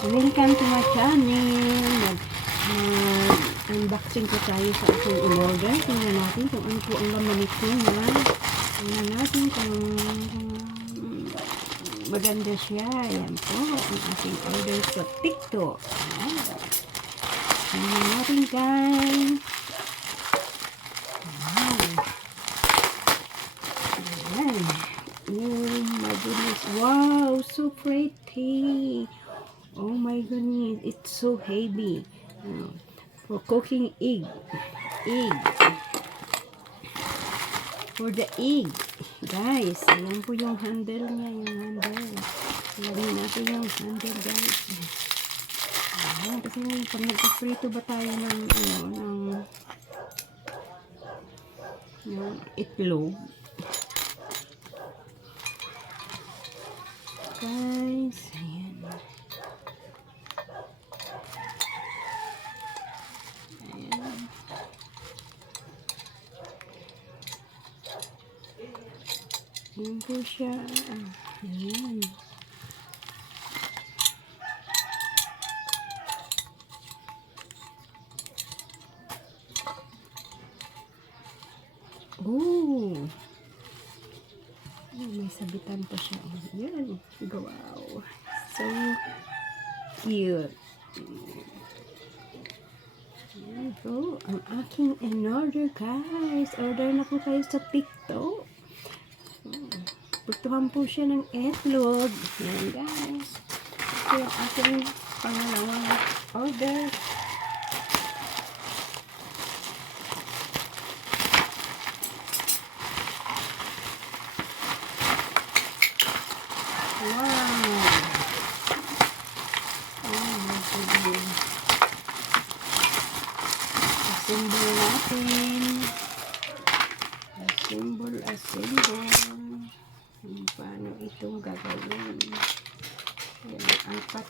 Welcome to my channel. Unboxing ko tayo sa aking in-order. Tingnan natin kung ano po ang laman nito na. Tingnan natin kung maganda siya. Ayan po ang aking order sa TikTok. Tingnan natin guys. Ayan. Oh my goodness. Wow, so pretty. Oh my goodness, it's so heavy. For cooking egg. For the egg. Guys, ayan po yung handle niya, yung handle. Lagyan natin yung handle, guys. Ayan, kasi pag nagpiprito ba tayo ng, ng itlog. Guys, ayan. Ayan po siya. Ayan. Oh! May sabitan pa siya. Ayan. Wow. So cute. Ayan po. Ang aking in-order, guys. Order na po kayo sa TikTok. Putuhan po siya ng itlog. Ayan guys. Ito yung aking pangalawang order. Wow! Oh my goodness. Assemble natin. Assemble. Paano itong gagawin? Yan, apat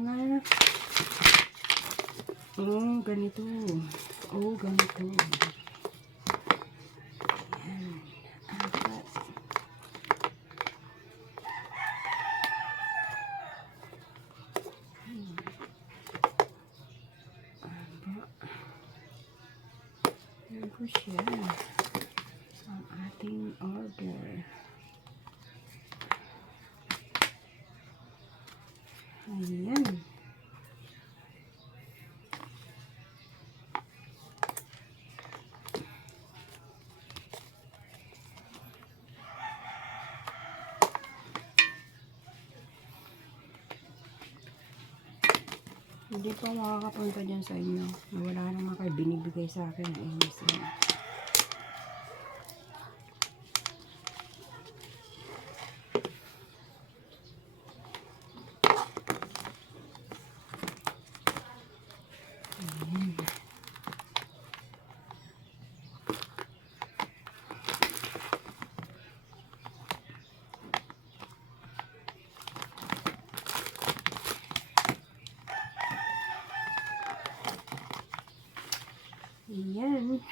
na. Oh, ganito. Yan, apat. Yan po siya. Ang ating order. Ayan. Hindi pa makakapunta dyan sa inyo. Wala naman kayo binibigay sa akin ng inis yan. Ayan.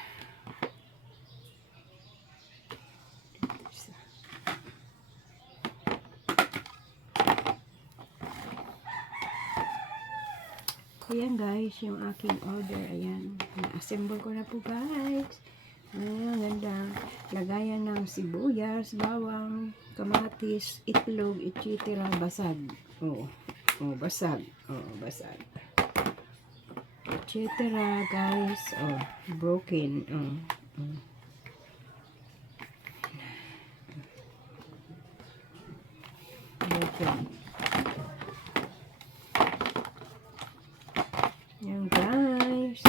Ayan guys, yung aking order. Ayan. Na-assemble ko na po guys. Ayan, ganda. Lagayan ng sibuyas, bawang, kamatis, itlog, etc. Basag. Basag. Basag. Etc. guys. Broken. Broken. Yan guys.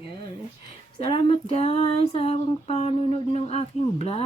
Yan. Salamat guys sa panonood ng aking vlog.